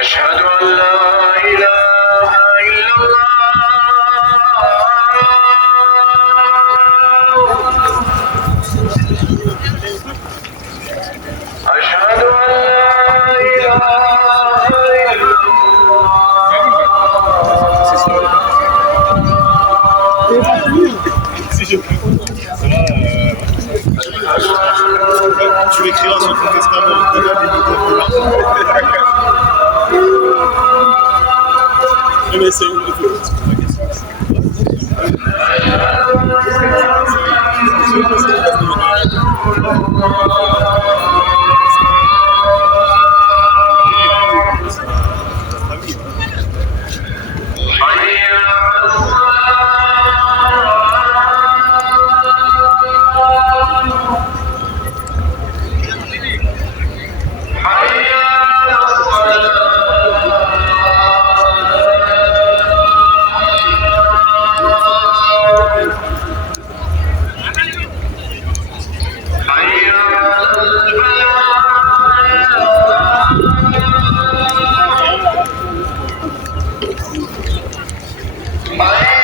أشهد أن لا إله إلا الله أشهد أن لا إله إلا Tu l'écriras sur ton testament. Mais c'est une My